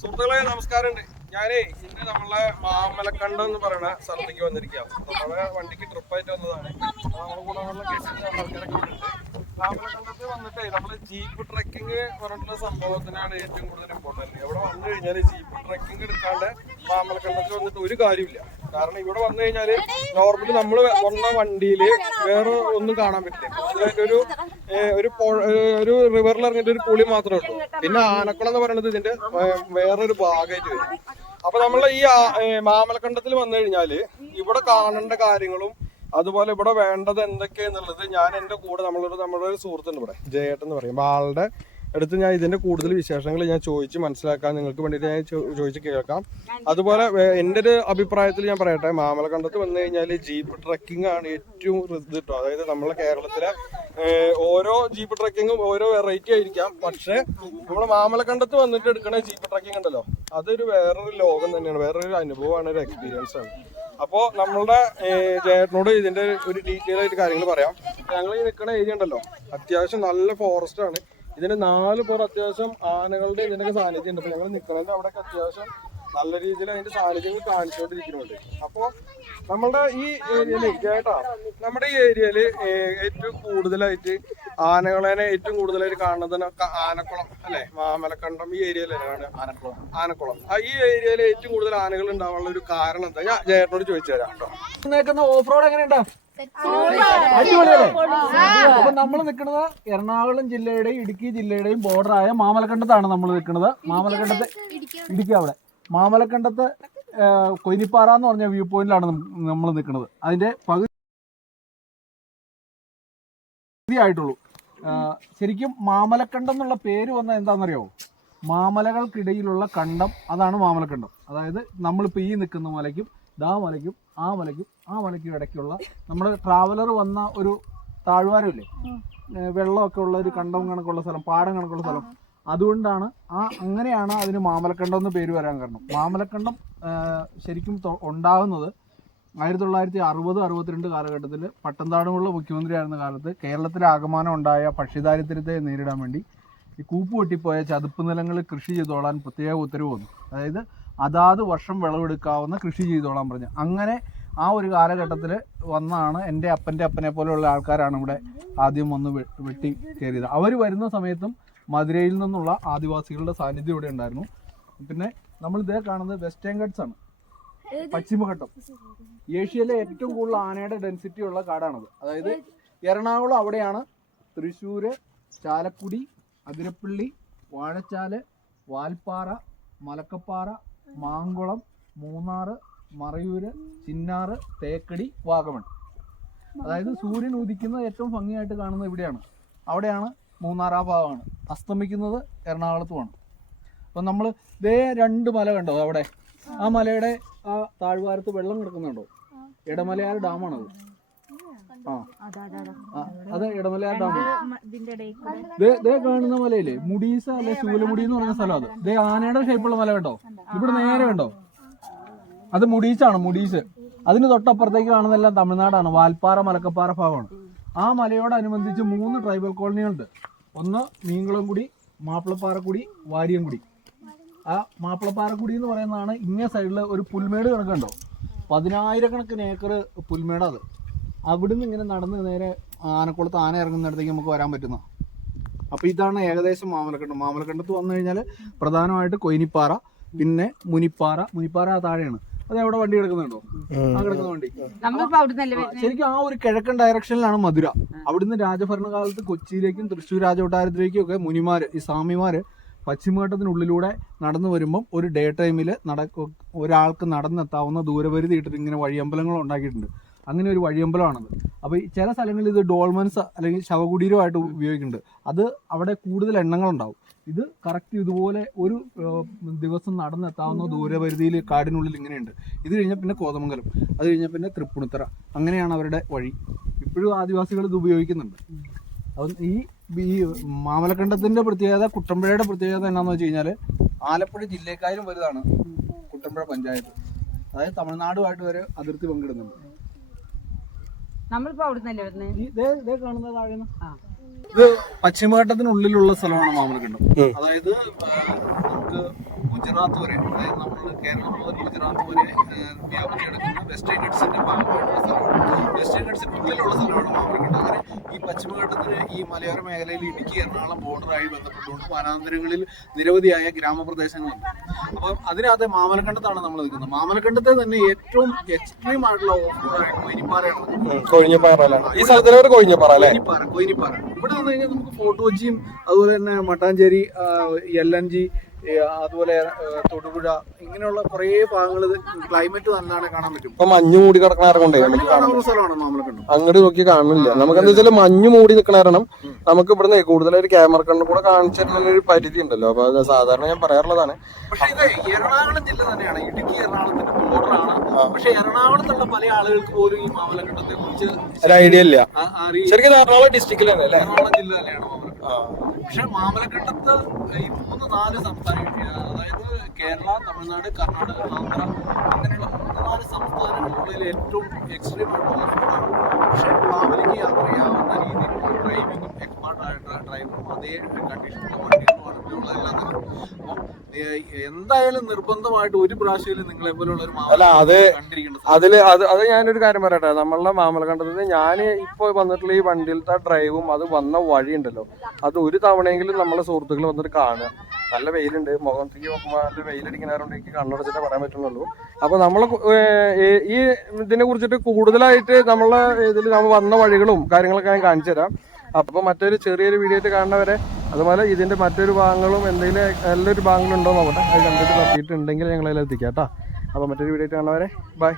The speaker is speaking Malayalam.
സുഹൃത്തുക്കളെ നമസ്കാരമുണ്ട്. ഞാനേ ഇന്ന് നമ്മളെ മാമലക്കണ്ടം എന്ന് പറയുന്ന സ്ഥലത്തേക്ക് വന്നിരിക്കുകയാണ്. നമ്മളെ വണ്ടിക്ക് ട്രിപ്പായിട്ട് വന്നതാണ്. നമ്മളെ കൂടെ ആൾക്കാരൊക്കെ ഉണ്ട്. മാമലക്കണ്ടത്ത് വന്നിട്ടേ നമ്മള് ജീപ്പ് ട്രക്കിങ് പറഞ്ഞിട്ടുള്ള സംഭവത്തിനാണ് ഏറ്റവും കൂടുതൽ ഇമ്പോർട്ടന്റ്. ഇവിടെ വന്നു കഴിഞ്ഞാൽ ജീപ്പ് ട്രക്കിങ് എടുക്കാണ്ട് മാമലക്കണ്ടത്തിൽ വന്നിട്ട് ഒരു കാര്യമില്ല. കാരണം ഇവിടെ വന്നു കഴിഞ്ഞാല് നോർമലി നമ്മൾ വന്ന വണ്ടിയിൽ വേറെ ഒന്നും കാണാൻ പറ്റില്ല. കൂടുതലായിട്ടൊരു ഒരു റിവറിൽ ഇറങ്ങിയിട്ട് ഒരു പുളി മാത്രമേ ഉള്ളൂ. പിന്നെ ആനക്കുളം എന്ന് പറയുന്നത് ഇതിന്റെ വേറൊരു ഭാഗമായിട്ട് വരും. അപ്പൊ നമ്മൾ ഈ മാമലക്കണ്ടത്തിൽ വന്നു കഴിഞ്ഞാല് ഇവിടെ കാണേണ്ട കാര്യങ്ങളും അതുപോലെ ഇവിടെ വേണ്ടത് എന്തൊക്കെയാന്നുള്ളത് ഞാൻ എന്റെ കൂടെ നമ്മുടെ ഒരു സുഹൃത്തുണ്ട് ഇവിടെ, ജയേട്ടൻ എന്ന് പറയും. ആളുടെ അടുത്ത് ഞാൻ ഇതിന്റെ കൂടുതൽ വിശേഷങ്ങൾ ഞാൻ ചോദിച്ച് മനസ്സിലാക്കാൻ നിങ്ങൾക്ക് വേണ്ടിയിട്ട് ഞാൻ ചോദിച്ച് കേൾക്കാം. അതുപോലെ എൻ്റെ ഒരു അഭിപ്രായത്തിൽ ഞാൻ പറയട്ടെ, മാമലക്കണ്ടത്ത് വന്നു കഴിഞ്ഞാൽ ജീപ്പ് ട്രക്കിംഗ് ആണ് ഏറ്റവും ഇത് കിട്ടും. അതായത് നമ്മളെ കേരളത്തിലെ ഓരോ ജീപ്പ് ട്രക്കിങ്ങും ഓരോ വെറൈറ്റി ആയിരിക്കാം. പക്ഷെ നമ്മളെ മാമലക്കണ്ടത്ത് വന്നിട്ട് എടുക്കണ ജീപ്പ് ട്രക്കിംഗ് ഉണ്ടല്ലോ, അതൊരു വേറൊരു ലോകം തന്നെയാണ്, വേറൊരു അനുഭവമാണ്, ഒരു എക്സ്പീരിയൻസ് ആണ്. അപ്പോൾ നമ്മളുടെ ചേട്ടനോട് ഇതിന്റെ ഒരു ഡീറ്റെയിൽ ആയിട്ട് കാര്യങ്ങൾ പറയാം. ഞങ്ങൾ ഈ നിൽക്കുന്ന ഏരിയ ഉണ്ടല്ലോ അത്യാവശ്യം നല്ല ഫോറസ്റ്റ് ആണ്. ഇതിന്റെ 4 പേർ അത്യാവശ്യം ആനകളുടെ ഇതിനൊക്കെ സാന്നിധ്യം ഉണ്ട്. അപ്പൊ ഞങ്ങൾ നിൽക്കുന്നതിന്റെ അവിടെയൊക്കെ അത്യാവശ്യം നല്ല രീതിയിൽ അതിന്റെ സാന്നിധ്യങ്ങൾ കാണിച്ചുകൊണ്ടിരിക്കുന്നുണ്ട്. അപ്പോ നമ്മുടെ ഈ ഏരിയയില് കേട്ടാ, നമ്മുടെ ഈ ഏരിയയില് ഏറ്റവും കൂടുതലായിട്ട് ആനകളെ ഏറ്റവും കൂടുതലായിട്ട് കാണുന്നത് ആനക്കുളം അല്ലെ, മാമലക്കണ്ടം ഈ ഏരിയയിലാണ് ആനക്കുളം. ഈ ഏരിയയിൽ ഏറ്റവും കൂടുതൽ ആനകൾ ഉണ്ടാവാനുള്ള ഒരു കാരണം എന്താ, ഞാൻ ജയേട്ടനോട് ചോദിച്ചു തരാം കേട്ടോ. ഓഫ് റോഡ് എങ്ങനെയുണ്ടാ? അടിപൊളിയല്ലേ? അപ്പൊ നമ്മൾ നിൽക്കുന്നത് എറണാകുളം ജില്ലയുടെയും ഇടുക്കി ജില്ലയുടെയും ബോർഡറായ മാമലക്കണ്ടത്താണ് നമ്മൾ നിൽക്കുന്നത്. മാമലക്കണ്ടത്ത് ഇടുക്കി, അവിടെ മാമലക്കണ്ടത്ത് കൊയിനിപ്പാറ എന്ന് പറഞ്ഞ വ്യൂ പോയിന്റിലാണ് നമ്മൾ നിൽക്കുന്നത്. അതിന്റെ പകുതി ആയിട്ടുള്ളൂ. ശരിക്കും മാമലക്കണ്ടം എന്നുള്ള പേര് വന്ന എന്താണെന്നറിയോ? മാമലകൾക്കിടയിലുള്ള കണ്ടം, അതാണ് മാമലക്കണ്ടം. അതായത് നമ്മളിപ്പോൾ ഈ നിൽക്കുന്ന മലയ്ക്കും ആ മലയ്ക്കും ആ മലയ്ക്കും ഇടയ്ക്കുള്ള നമ്മുടെ ട്രാവലർ വന്ന ഒരു താഴ്വാരമില്ലേ, വെള്ളമൊക്കെ ഉള്ള ഒരു കണ്ടം കണക്കുള്ള സ്ഥലം, പാടം കണക്കുള്ള സ്ഥലം. അതുകൊണ്ടാണ് അങ്ങനെയാണ് അതിന് മാമലക്കണ്ടം എന്ന് പേര് വരാൻ കാരണം. മാമലക്കണ്ടം ശരിക്കും ഉണ്ടാകുന്നത് 1960-62 കാലഘട്ടത്തിൽ പട്ടംതാടുമുള്ള മുഖ്യമന്ത്രിയായിരുന്ന കാലത്ത് കേരളത്തിലെ ആകമാനം ഉണ്ടായ ഭക്ഷ്യദാരിദ്ര്യത്തെ നേരിടാൻ വേണ്ടി ഈ കൂപ്പ് പൊട്ടിപ്പോയ ചതുപ്പ് നിലങ്ങളിൽ കൃഷി ചെയ്തോളാൻ പ്രത്യേക ഉത്തരവ് വന്നു. അതായത് അതാത് വർഷം വിളവെടുക്കാവുന്ന കൃഷി ചെയ്തോളാൻ പറഞ്ഞു. അങ്ങനെ ആ ഒരു കാലഘട്ടത്തിൽ വന്നാണ് എൻ്റെ അപ്പൻ്റെ അപ്പനെ പോലെയുള്ള ആൾക്കാരാണ് ഇവിടെ ആദ്യം വന്ന് വെട്ടി കയറിയത്. അവർ വരുന്ന സമയത്തും മധുരയിൽ നിന്നുള്ള ആദിവാസികളുടെ സാന്നിധ്യം ഇവിടെ ഉണ്ടായിരുന്നു. പിന്നെ നമ്മൾ ഇതേ കാണുന്നത് വെസ്റ്റേൺ ഗട്ട്സ് ആണ്, പശ്ചിമഘട്ടം. ഏഷ്യയിലെ ഏറ്റവും കൂടുതൽ ആനയുടെ ഡെൻസിറ്റി ഉള്ള കാടാണത്. അതായത് എറണാകുളം അവിടെയാണ്, തൃശ്ശൂര്, ചാലക്കുടി, അതിരപ്പള്ളി, വാഴച്ചാല്, വാൽപ്പാറ, മലക്കപ്പാറ, മാങ്കുളം, മൂന്നാറ്, മറയൂര്, ചിന്നാറ്, തേക്കടി, വാഗമൺ. അതായത് സൂര്യൻ ഉദിക്കുന്നത് ഏറ്റവും ഭംഗിയായിട്ട് കാണുന്നത് ഇവിടെയാണ്. അവിടെയാണ് മൂന്നാർ, ആ ഭാഗമാണ്. അസ്തമിക്കുന്നത് എറണാകുളത്തുമാണ്. അപ്പം നമ്മൾ ഇതേ 2 മല കണ്ടോ അവിടെ? ആ മലയുടെ ആ താഴ്വാരത്ത് വെള്ളം കിടക്കുന്നുണ്ടോ? ഇടമലയാർ ഡാമാണത്. അത് ഇടമലയാർ ഡാം. ദേ കാണുന്ന മലയില്ലേ, മുടീസ അല്ലെ ശൂലമുടി എന്ന് പറയുന്ന സ്ഥലം. അത് ദേ ആനയുടെ ഷേപ്പുള്ള മല കണ്ടോ? ഇവിടെ നേരെ കണ്ടോ? അത് മുടീസാണ്, മുടീസ്. അതിന് തൊട്ടപ്പുറത്തേക്ക് കാണുന്നതെല്ലാം തമിഴ്നാടാണ്, വാൽപ്പാറ, മലക്കപ്പാറ ഭാഗമാണ്. ആ മലയോടനുബന്ധിച്ച് 3 ട്രൈബൽ കോളനികളുണ്ട്. ഒന്ന് മീൻകുളംകുടി, മാപ്പിളപ്പാറക്കുടി, വാരിയംകുടി. ആ മാപ്പിളപ്പാറക്കുടി എന്ന് പറയുന്നതാണ് ഇങ്ങേ സൈഡിൽ ഒരു പുൽമേട് കണക്കുണ്ടോ, 10,000 ഏക്കർ പുൽമേട്. അത് അവിടുന്ന് ഇങ്ങനെ നടന്ന് നേരെ ആനക്കുളത്ത് ആന ഇറങ്ങുന്നിടത്തേക്ക് നമുക്ക് വരാൻ പറ്റുന്ന. അപ്പോൾ ഇതാണ് ഏകദേശം മാമലക്കണ്ടം. മാമലക്കണ്ടത്ത് വന്നു കഴിഞ്ഞാൽ പ്രധാനമായിട്ട് കൊയിനിപ്പാറ, പിന്നെ മുനിപ്പാറ താഴെയാണ്. അത് അവിടെ വണ്ടി കിടക്കുന്നുണ്ടോ? ആ കിടക്കുന്ന വണ്ടി ശരിക്കും ആ ഒരു കിഴക്കൻ ഡയറക്ഷനിലാണ് മധുര. അവിടുന്ന് രാജഭരണകാലത്ത് കൊച്ചിയിലേക്കും തൃശ്ശൂർ രാജകൊട്ടാരത്തിലേക്കും ഒക്കെ മുനിമാര്, ഈ സ്വാമിമാര് പശ്ചിമഘട്ടത്തിനുള്ളിലൂടെ നടന്നു വരുമ്പം ഒരു ഡേ ടൈമിൽ ഒരാൾക്ക് നടന്നെത്താവുന്ന ദൂരപരിധി ഇട്ടിട്ട് ഇങ്ങനെ വഴിയമ്പലങ്ങൾ ഉണ്ടാക്കിയിട്ടുണ്ട്. അങ്ങനെ ഒരു വഴിയമ്പലമാണത്. അപ്പോൾ ഈ ചില സ്ഥലങ്ങളിൽ ഇത് ഡോൾമൻസ് അല്ലെങ്കിൽ ശവകുടീരമായിട്ട് ഉപയോഗിക്കുന്നുണ്ട്. അത് അവിടെ കൂടുതൽ എണ്ണങ്ങളുണ്ടാവും. ഇത് കറക്റ്റ് ഇതുപോലെ ഒരു ദിവസം നടന്നെത്താവുന്ന ദൂരപരിധിയിൽ കാടിനുള്ളിൽ ഇങ്ങനെയുണ്ട്. ഇത് കഴിഞ്ഞാൽ പിന്നെ കോതമംഗലം, അത് കഴിഞ്ഞാൽ പിന്നെ തൃപ്പൂണിത്തറ. അങ്ങനെയാണ് അവരുടെ വഴി. ഇപ്പോഴും ആദിവാസികൾ ഇത് ഉപയോഗിക്കുന്നുണ്ട്. അത് ഈ മാമലക്കണ്ടത്തിൻ്റെ പ്രത്യേകത, കുട്ടമ്പുഴയുടെ പ്രത്യേകത എന്നാന്ന് വെച്ച് കഴിഞ്ഞാൽ ആലപ്പുഴ ജില്ലക്കാരും വലുതാണ് കുട്ടമ്പുഴ പഞ്ചായത്ത്. അതായത് തമിഴ്നാടുമായിട്ട് വരെ അതിർത്തി പങ്കിടുന്നുണ്ട്. ഇതേ കാണുന്നത് താഴെ ഇത് പശ്ചിമഘട്ടത്തിനുള്ളിലുള്ള സ്ഥലമാണ് മാമലക്കണ്ടം. അതായത് നമുക്ക് ഗുജറാത്ത് വരെ, അതായത് നമ്മൾ കേരളം മുതൽ ഗുജറാത്ത് വരെ വ്യാപിച്ച് കിടക്കുന്ന വെസ്റ്റേൺ ഗട്ട്സിന്റെ ഭാഗമായിട്ടുള്ള സ്ഥലമാണ്. വെസ്റ്റേൺ ഗട്ട്സിന്റെ ഉള്ളിലുള്ള സ്ഥലമാണ് മാമലക്കണ്ടം. അങ്ങനെ ഈ പശ്ചിമഘട്ടത്തിന് ഈ മലയോര മേഖലയിൽ ഇടുക്കി എറണാകുളം ബോർഡറായി ബന്ധപ്പെട്ടുകൊണ്ട് വനാന്തരങ്ങളിൽ നിരവധിയായ ഗ്രാമപ്രദേശങ്ങളുണ്ട്. അപ്പം അതിനകത്ത് മാമലക്കണ്ടത്താണ് നമ്മൾ നിൽക്കുന്നത്. മാമലക്കണ്ടത്തെ തന്നെ ഏറ്റവും എക്സ്ട്രീം ആയിട്ടുള്ള ഓഫ് റോഡായ കൊയിനിപ്പാറയാണ്. കൊഴിഞ്ഞപ്പാറ ഈ സ്ഥലത്തിലെ കൊഴിഞ്ഞപ്പാറ അല്ലേ? കൊയിനിപ്പാറ. ഇവിടെ നിന്ന് കഴിഞ്ഞാൽ നമുക്ക് ഫോർട്ട് കൊച്ചിയും അതുപോലെ തന്നെ മട്ടാഞ്ചേരി, LNG, അതുപോലെ തൊടുപുഴ, ഇങ്ങനെയുള്ള കുറേ ഭാഗങ്ങൾ ക്ലൈമറ്റ് നല്ലതാണ്, കാണാൻ പറ്റും. ഇപ്പൊ മഞ്ഞ് മൂടി കിടക്കണ കൊണ്ടേ കാണാവുന്ന സ്ഥലമാണ് മാമലക്കണ്ടം. അങ്ങോട്ട് നോക്കി കാണില്ല. നമുക്ക് എന്താ വെച്ചാൽ മഞ്ഞ് മൂടി നിൽക്കണ കാരണം നമുക്ക് ഇവിടുന്ന് കൂടുതലായിട്ട് ക്യാമറ കണ്ണും കൂടെ കാണിച്ചു തരുന്ന ഒരു പരിധി ഉണ്ടല്ലോ. അപ്പൊ അത് സാധാരണ ഞാൻ പറയാറുള്ളതാണ്. പക്ഷെ ഇത് എറണാകുളം ജില്ല തന്നെയാണ്, ഇടുക്കി എറണാകുളത്തിന്റെ ബോർഡറാണ്. പക്ഷെ എറണാകുളത്തുള്ള പല ആളുകൾക്ക് പോലും ഈ മാമലക്കണ്ടത്തെ കുറിച്ച് ഒരു ഐഡിയ ഇല്ല. അറിയില്ല. ശരിക്കും എറണാകുളം ഡിസ്ട്രിക്റ്റിൽ തന്നെ അല്ലേ? എറണാകുളം ജില്ല തന്നെയാണ് മാമലക്കണ്ടം. പക്ഷെ മാമലക്കണ്ടത്ത് ഈ 3-4 സംസ്ഥാനങ്ങൾ, അതായത് കേരള, തമിഴ്നാട്, കർണാടക, ആന്ധ്ര, അങ്ങനെയുള്ള 3-4 സംസ്ഥാനങ്ങളിലെ ഏറ്റവും എക്സ്ട്രീം ആയിട്ടുള്ള ഓഫ് റോഡാണ്. പക്ഷെ ട്രാവലിംഗ് യാത്ര ചെയ്യാവുന്ന രീതിയിലുള്ള ഡ്രൈവിംഗും എക്സ്പേർട്ടായിട്ടുള്ള ഡ്രൈവറും അതേ കണ്ടീഷനുള്ള വണ്ടികളുമാണ് ഇവിടെയുള്ള എല്ലാം തന്നെ. അപ്പം എന്തായാലും നിർബന്ധമായിട്ട് ഒരു പ്രാവശ്യം നിങ്ങളെ പോലുള്ള ഒരു കണ്ടിരിക്കേണ്ടത്. അത് ഞാനൊരു കാര്യം പറയട്ടെ, നമ്മളുടെ മാമലക്കണ്ടത്തിൽ ഞാൻ ഇപ്പൊ വന്നിട്ടുള്ള ഈ വണ്ടിയിലത്തെ ഡ്രൈവും അത് വന്ന വഴി ഉണ്ടല്ലോ, അത് ഒരു തവണയെങ്കിലും നമ്മളെ സുഹൃത്തുക്കൾ വന്നിട്ട് കാണുക. നല്ല വെയിലുണ്ട്, മുഖത്തേക്ക് നോക്കുമ്പോൾ നല്ല വെയിലടിക്കുന്നവരുണ്ട്, എനിക്ക് കണ്ണടച്ചിട്ടേ പറയാൻ പറ്റുന്നുള്ളൂ. അപ്പൊ നമ്മളെ ഈ ഇതിനെ കുറിച്ചിട്ട് കൂടുതലായിട്ട് നമ്മളെ ഇതിൽ നമ്മൾ വന്ന വഴികളും കാര്യങ്ങളൊക്കെ ഞാൻ കാണിച്ചു തരാം. അപ്പോൾ മറ്റൊരു ചെറിയൊരു വീഡിയോ ആയിട്ട് കാണുന്നവരെ, അതുപോലെ ഇതിന്റെ മറ്റൊരു ഭാഗങ്ങളും എന്തെങ്കിലും നല്ലൊരു ഭാഗങ്ങളുണ്ടോ നോക്കട്ടെ, അത് കണ്ടിട്ട് പറ്റിയിട്ടുണ്ടെങ്കിൽ ഞങ്ങളതിൽ എത്തിക്കാം കേട്ടോ. അപ്പോൾ മറ്റൊരു വീഡിയോ ആയിട്ട് കാണുന്നവരെ ബൈ.